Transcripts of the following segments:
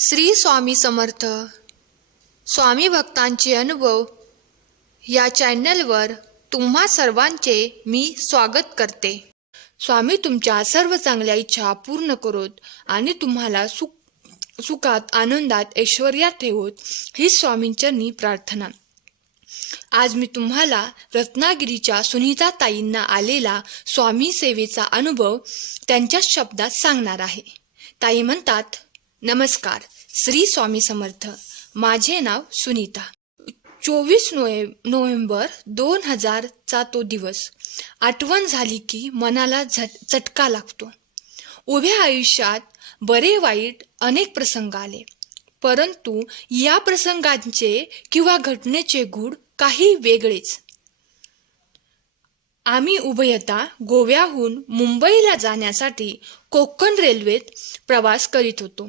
श्री स्वामी समर्थ. स्वामी भक्तांचे अनुभव या चॅनलवर तुम्हा सर्वांचे मी स्वागत करते. स्वामी तुमच्या सर्व चांगल्या इच्छा पूर्ण करोत आणि तुम्हाला सुखात आनंदात ऐश्वर्यात ठेवोत ही स्वामींचरणी प्रार्थना. आज मी तुम्हाला रत्नागिरीच्या सुनीता ताईंना आलेला स्वामी सेवेचा अनुभव त्यांच्या शब्दात सांगणार आहे. ताई म्हणतात, नमस्कार, श्री स्वामी समर्थ. माझे नाव सुनीता. 24 नोव्हेंबर 2000चा तो दिवस. आठवण झाली की मनाला चटका लागतो. उभ्या आयुष्यात बरे वाईट अनेक प्रसंग आले, परंतु या प्रसंगांचे किंवा घटनेचे गूढ काही वेगळेच. आम्ही उभयता गोव्याहून मुंबईला जाण्यासाठी कोकण रेल्वेत प्रवास करीत होतो.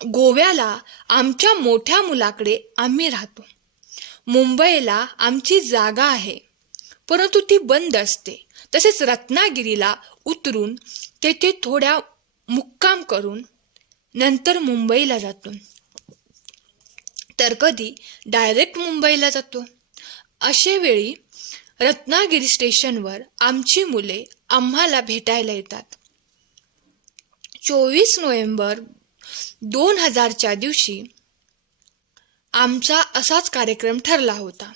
गोव्याला आमच्या मोठ्या मुलाकडे आम्ही राहतो. मुंबईला आमची जागा आहे, परंतु ती बंद असते. तसेच रत्नागिरीला उतरून तेथे थोड्या मुक्काम करून नंतर मुंबईला जातो, तर कधी डायरेक्ट मुंबईला जातो. अशा वेळी रत्नागिरी स्टेशनवर आमची मुले आम्हाला भेटायला येतात. 24 नोव्हेंबर 2000च्या दिवशी आमचा असाच कार्यक्रम ठरला होता.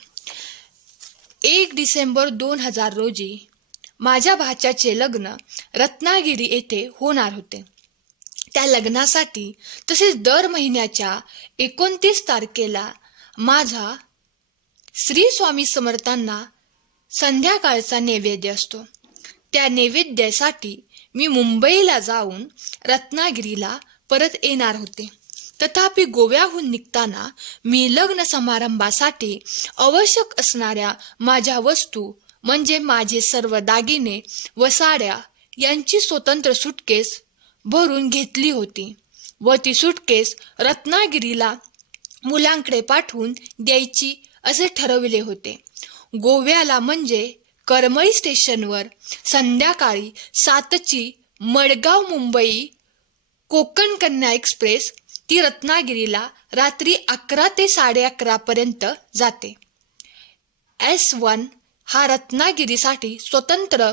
1 डिसेंबर 2000 रोजी माझ्या भाच्याचे लग्न रत्नागिरी येथे होणार होते. त्या लग्नासाठी तसेच दर महिन्याच्या 29 तारखेला माझा श्री स्वामी समर्थांना संध्याकाळचा नैवेद्य असतो. त्या नैवेद्यासाठी मी मुंबईला जाऊन रत्नागिरीला परत येणार होते. तथापि गोव्याहून निघताना मी लग्न समारंभासाठी आवश्यक असणाऱ्या माझ्या वस्तू म्हणजे माझे सर्व दागिने व साड्या यांची स्वतंत्र सुटकेस भरून घेतली होती व ती सुटकेस रत्नागिरीला मुलांकडे पाठवून द्यायची असे ठरविले होते. गोव्याला म्हणजे करमळी स्टेशनवर संध्याकाळी 7ची मडगाव मुंबई कोकण कन्या एक्सप्रेस ती रत्नागिरीला रात्री 11 ते 11:30 पर्यंत जाते. S1 हा रत्नागिरीसाठी स्वतंत्र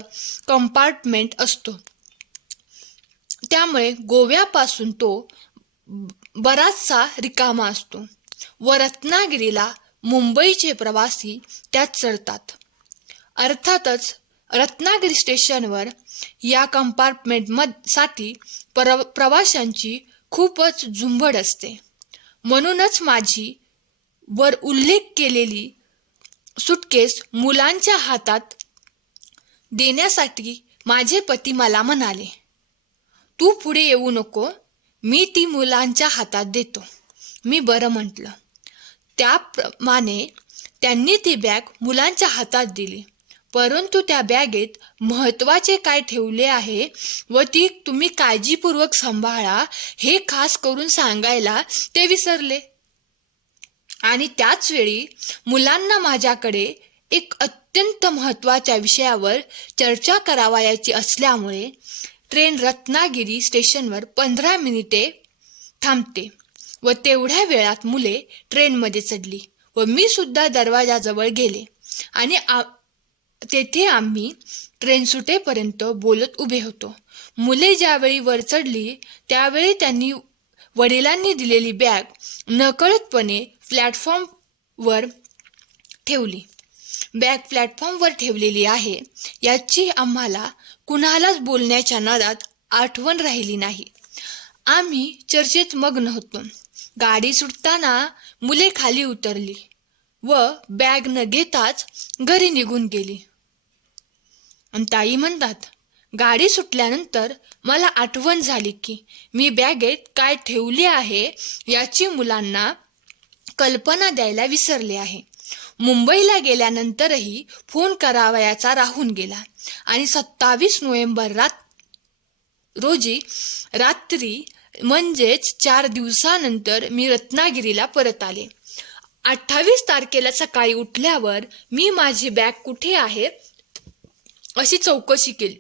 कंपार्टमेंट असतो, त्यामुळे गोव्यापासून तो बराचसा रिकामा असतो व रत्नागिरीला मुंबईचे प्रवासी त्यात चढतात. अर्थातच रत्नागिरी स्टेशनवर या कंपार्टमेंटसाठी प्रवाशांची खूपच झुंबड असते. म्हणूनच माझी वर उल्लेख केलेली सुटकेस मुलांच्या हातात देण्यासाठी माझे पती मला म्हणाले, तू पुढे येऊ नको, मी ती मुलांच्या हातात देतो. मी बरं म्हटलं. त्याप्रमाणे त्यांनी ती बॅग मुलांच्या हातात दिली, परंतु त्या बॅगेत महत्त्वाचे काय ठेवले आहे व ती तुम्ही काळजीपूर्वक सांभाळा हे खास करून सांगायला ते विसरले. आणि त्याच वेळी मुलांना माझ्याकडे एक अत्यंत महत्त्वाच्या विषयावर चर्चा करावयाची असल्यामुळे ट्रेन रत्नागिरी स्टेशनवर 15 मिनिटे थांबते व तेवढ्या वेळात मुले ट्रेनमध्ये चढली व मी सुद्धा दरवाजाजवळ गेले आणि तेथे आम्ही ट्रेन सुटेपर्यंत बोलत उभे होतो. मुले ज्यावेळी वर चढली त्यावेळी त्यांनी वडिलांनी दिलेली बॅग नकळतपणे प्लॅटफॉर्मवर ठेवली. बॅग प्लॅटफॉर्मवर ठेवलेली आहे याची आम्हाला कुणालाच बोलण्याच्या नादात आठवण राहिली नाही. आम्ही चर्चेत मग्न होतो. गाडी सुटताना मुले खाली उतरली व बॅग न घेताच घरी निघून गेली. आणि ताई म्हणतात, गाडी सुटल्यानंतर मला आठवण झाली की मी बॅगेत काय ठेवले आहे याची मुलांना कल्पना द्यायला विसरले आहे. मुंबईला गेल्यानंतरही फोन करावयाचा राहून गेला आणि 27 नोव्हेंबर रोजी रात्री म्हणजेच 4 दिवसानंतर मी रत्नागिरीला परत आले. 28 तारखेला सकाळी उठल्यावर मी माझी बॅग कुठे आहे अशी चौकशी केली.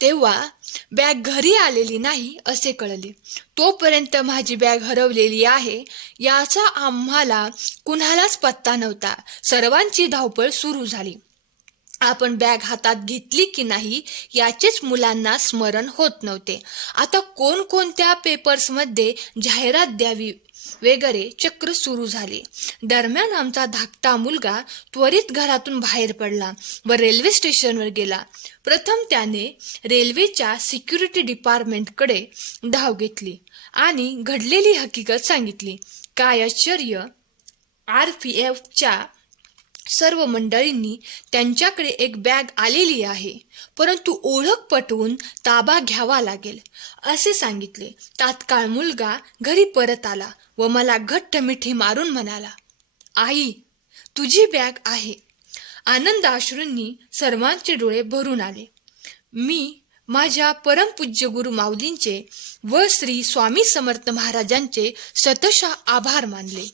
तेव्हा बॅग घरी आलेली नाही असे कळले. तोपर्यंत माझी बॅग हरवलेली आहे याचा आम्हाला कुणालाच पत्ता नव्हता. सर्वांची धावपळ सुरू झाली. आपण बॅग हातात घेतली की नाही याचेच मुलांना स्मरण होत नव्हते. आता कोणकोणत्या पेपर्समध्ये जाहिरात द्यावी वगैरे चक्र सुरू झाले. दरम्यान आमचा धाकटा मुलगा त्वरित घरातून बाहेर पडला व रेल्वे स्टेशनवर गेला. प्रथम त्याने रेल्वेच्या सिक्युरिटी डिपार्टमेंटकडे धाव घेतली आणि घडलेली हकीकत सांगितली. काय आश्चर्य! RPFच्या सर्व मंडळींनी त्यांच्याकडे एक बॅग आलेली आहे, परंतु ओळख पटवून ताबा घ्यावा लागेल असे सांगितले. तात्काळ मुलगा घरी परत आला व मला घट्ट मिठी मारून म्हणाला, आई, तुझी बॅग आहे. आनंद अश्रूंनी सर्वांचे डोळे भरून आले. मी माझ्या परमपूज्य गुरु माऊलींचे व श्री स्वामी समर्थ महाराजांचे शतशः आभार मानले.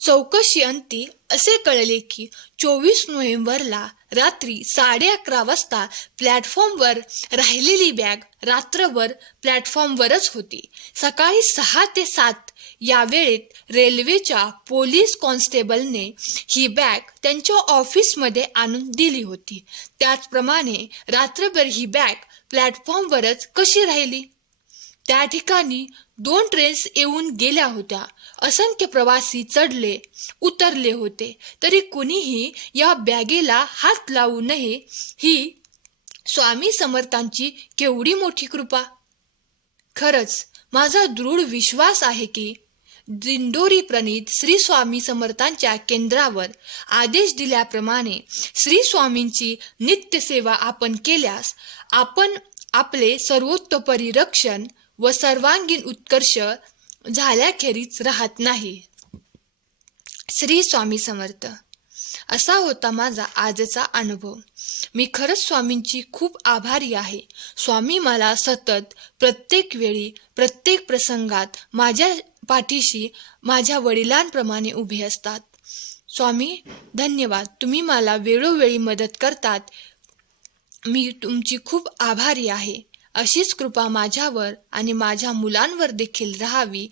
चौकशी अंती असे कळले की 24 नोव्हेंबरला रात्री 11:30 वाजता प्लॅटफॉर्मवर राहिलेली बॅग रात्रभर प्लॅटफॉर्मवरच होती. सकाळी 6 ते 7 या वेळेत रेल्वेच्या पोलीस कॉन्स्टेबलने ही बॅग त्यांच्या ऑफिसमध्ये आणून दिली होती. त्याचप्रमाणे रात्रभर ही बॅग प्लॅटफॉर्मवरच कशी राहिली? त्या ठिकाणी 2 ट्रेन्स येऊन गेल्या होत्या. असंख्य प्रवासी चढले उतरले होते, तरी कुणीही या बॅगेला हात लावू नये. ही स्वामी समर्थांची केवढी मोठी कृपा! खरंच माझा दृढ विश्वास आहे की दिंडोरी प्रणीत श्री स्वामी समर्थांच्या केंद्रावर आदेश दिल्याप्रमाणे श्री स्वामींची नित्यसेवा आपण केल्यास आपण आपले सर्वोत्तोपरी रक्षण व सर्वांगीण उत्कर्ष झाल्याखेरीज राहत नाही. श्री स्वामी समर्थ. असा होता माझा आजचा अनुभव. मी खरंच स्वामींची खूप आभारी आहे. स्वामी मला सतत प्रत्येक वेळी प्रत्येक प्रसंगात माझ्या पाठीशी माझ्या वडिलांप्रमाणे उभे असतात. स्वामी धन्यवाद. तुम्ही मला वेळोवेळी मदत करतात. मी तुमची खूप आभारी आहे. अशीच कृपा माझ्यावर आणि माझ्या मुलांवर देखील राहावी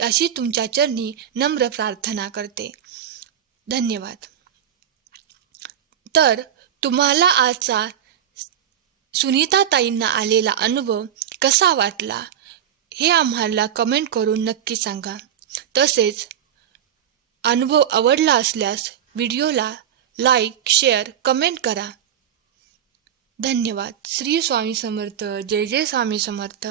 अशी तुमच्या चरणी नम्र प्रार्थना करते. धन्यवाद. तर तुम्हाला आजचा सुनीताताईंना आलेला अनुभव कसा वाटला हे आम्हाला कमेंट करून नक्की सांगा. तसेच अनुभव आवडला असल्यास व्हिडिओला लाईक, शेअर, कमेंट करा. धन्यवाद. श्री स्वामी समर्थ. जय जय स्वामी समर्थ.